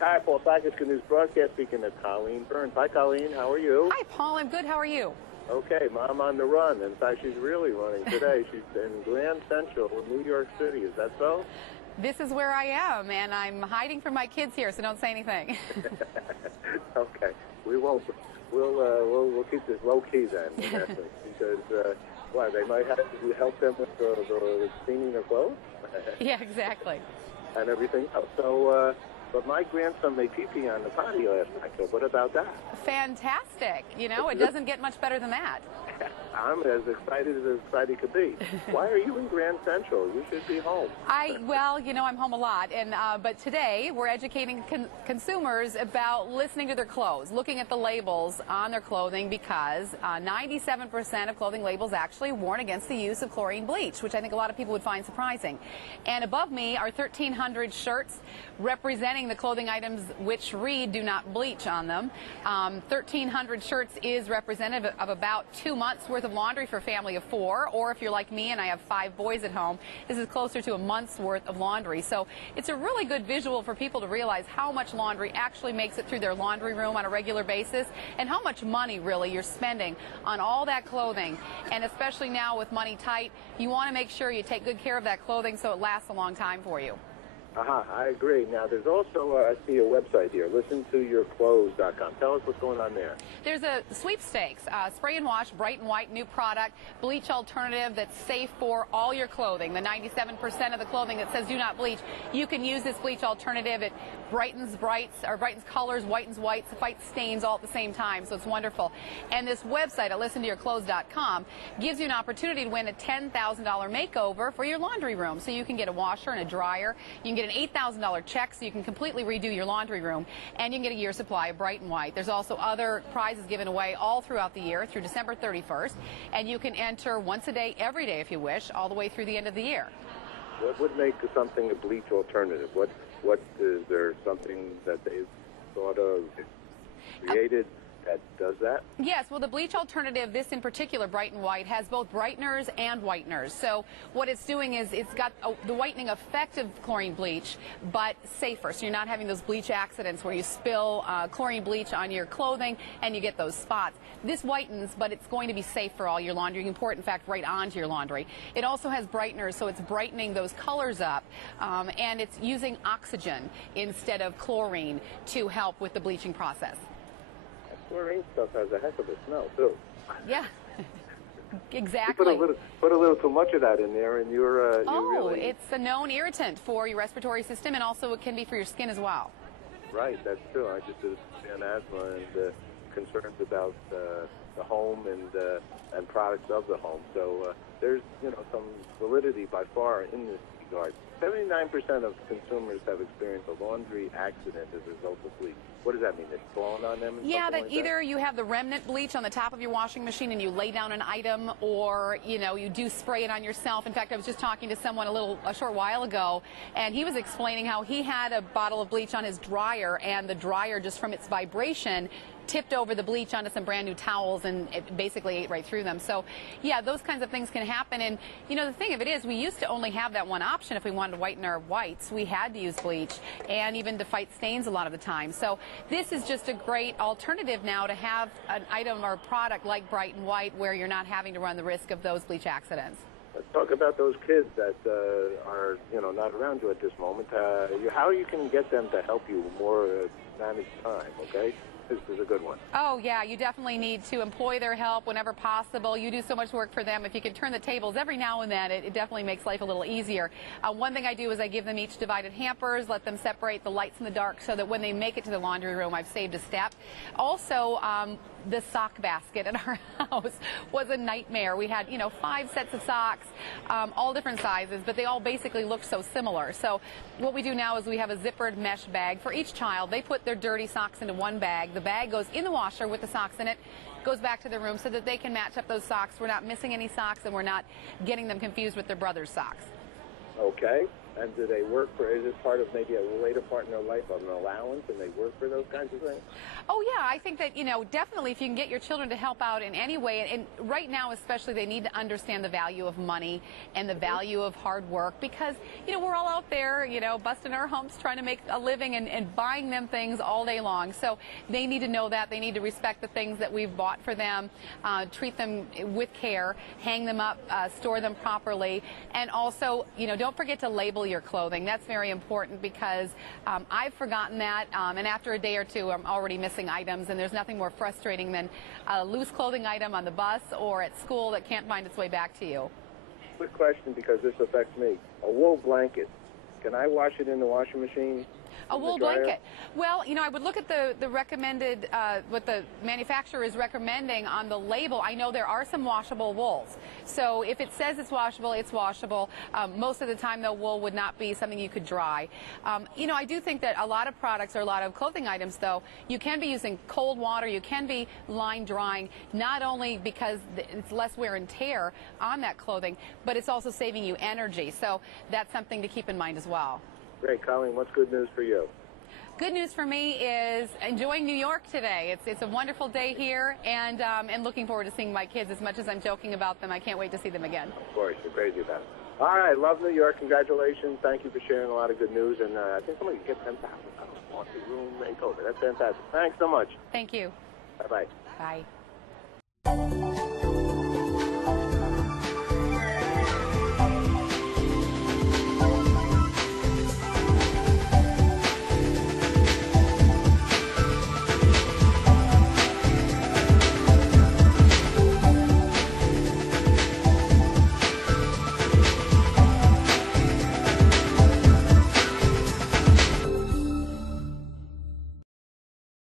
Hi, Paul Sackett, News Broadcast, speaking to Colleen Burns. Hi, Colleen. How are you? Hi, Paul. I'm good. How are you? Okay, Mom on the run. In fact, she's really running today. She's in Grand Central, New York City. Is that so? This is where I am, and I'm hiding from my kids here, so don't say anything. Okay, we won't. We'll keep this low key then, in essence, because they might have to help them with the cleaning their clothes. Yeah, exactly. And everything else. So, but my grandson made pee-pee on the potty last night, so what about that? Fantastic. You know, it doesn't get much better than that. I'm as excited could be. Why are you in Grand Central? You should be home. Well, you know, I'm home a lot, and but today we're educating consumers about listening to their clothes, looking at the labels on their clothing, because 97% of clothing labels actually warn against the use of chlorine bleach, which I think a lot of people would find surprising. And above me are 1,300 shirts representing the clothing items which read "Do Not Bleach" on them. 1,300 shirts is representative of about 2 months worth of laundry for a family of 4, or if you're like me and I have 5 boys at home, this is closer to a month's worth of laundry. So it's a really good visual for people to realize how much laundry actually makes it through their laundry room on a regular basis, and how much money really you're spending on all that clothing. And especially now with money tight, you want to make sure you take good care of that clothing so it lasts a long time for you. I agree. Now, there's also, I see a website here, listentoyourclothes.com. Tell us what's going on there. There's a sweepstakes, spray and wash, brighten white, new product, bleach alternative that's safe for all your clothing. The 97% of the clothing that says "Do Not Bleach," you can use this bleach alternative. It brightens colors, whitens whites, fights stains all at the same time, so it's wonderful. And this website at listentoyourclothes.com gives you an opportunity to win a $10,000 makeover for your laundry room. So you can get a washer and a dryer. You can get an $8,000 check so you can completely redo your laundry room, and you can get a year's supply of Brighten White. There's also other prizes given away all throughout the year through December 31st, and you can enter once a day, every day if you wish, all the way through the end of the year. What would make something a bleach alternative? What is there something that they've thought of, created that does that? Yes, well, the bleach alternative, this in particular, Brighten White, has both brighteners and whiteners. So what it's doing is it's got the whitening effect of chlorine bleach, but safer. So you're not having those bleach accidents where you spill chlorine bleach on your clothing and you get those spots. This whitens, but it's going to be safe for all your laundry. You can pour it, in fact, right onto your laundry. It also has brighteners, so it's brightening those colors up, and it's using oxygen instead of chlorine to help with the bleaching process. Chlorine stuff has a heck of a smell, too. Yeah, exactly. You put a little too much of that in there, and you're really... it's a known irritant for your respiratory system, and also it can be for your skin as well. Right, that's true. I just understand asthma and concerns about the home and products of the home. So there's some validity by far in this regard. 79% of consumers have experienced a laundry accident as a result of bleach. What does that mean? It's fallen on them? Yeah, that either you have the remnant bleach on the top of your washing machine and you lay down an item, or you do spray it on yourself. In fact, I was just talking to someone a short while ago, and he was explaining how he had a bottle of bleach on his dryer, and the dryer, just from its vibration, tipped over the bleach onto some brand new towels, and it basically ate right through them. So yeah, those kinds of things can happen. And the thing of it is, we used to only have that one option. If we wanted to whiten our whites, we had to use bleach, and even to fight stains a lot of the time. So this is just a great alternative now to have an item or a product like Brighten White, where you're not having to run the risk of those bleach accidents. Let's talk about those kids that are not around you at this moment. How you can get them to help you more manage time, okay? This is a good one. Oh, yeah, you definitely need to employ their help whenever possible. You do so much work for them. If you can turn the tables every now and then, it definitely makes life a little easier. One thing I do is I give them each divided hampers, let them separate the lights and the dark, so that when they make it to the laundry room, I've saved a step. Also, the sock basket in our house was a nightmare. We had, 5 sets of socks, all different sizes, but they all basically looked so similar. So what we do now is we have a zippered mesh bag for each child. They put their dirty socks into one bag. The bag goes in the washer with the socks in it, goes back to their room so that they can match up those socks. We're not missing any socks, and we're not getting them confused with their brother's socks. Okay. And do they work for, is it part of maybe a later part in their life of an allowance, and they work for those kinds of things? Oh, yeah, I think that, definitely if you can get your children to help out in any way, and right now especially they need to understand the value of money and the value of hard work because, we're all out there, busting our humps trying to make a living and buying them things all day long. So they need to know that. They need to respect the things that we've bought for them, treat them with care, hang them up, store them properly, and also, don't forget to label your clothing. That's very important because I've forgotten that, and after a day or two I'm already missing items, and there's nothing more frustrating than a loose clothing item on the bus or at school that can't find its way back to you. Quick question, because this affects me. A wool blanket, can I wash it in the washing machine? A wool blanket. Well, I would look at the recommended, what the manufacturer is recommending on the label. I know there are some washable wools. So if it says it's washable, it's washable. Most of the time, though, wool would not be something you could dry. I do think that a lot of products or a lot of clothing items, though, you can be using cold water. You can be line drying, not only because it's less wear and tear on that clothing, but it's also saving you energy. So that's something to keep in mind as well. Great. Colleen, what's good news for you? Good news for me is enjoying New York today. It's a wonderful day here, and looking forward to seeing my kids. As much as I'm joking about them, I can't wait to see them again. Of course, you're crazy about it. All right, love New York. Congratulations. Thank you for sharing a lot of good news, and I think somebody can get $10,000 room makeover. That's fantastic. Thanks so much. Thank you. Bye-bye. Bye.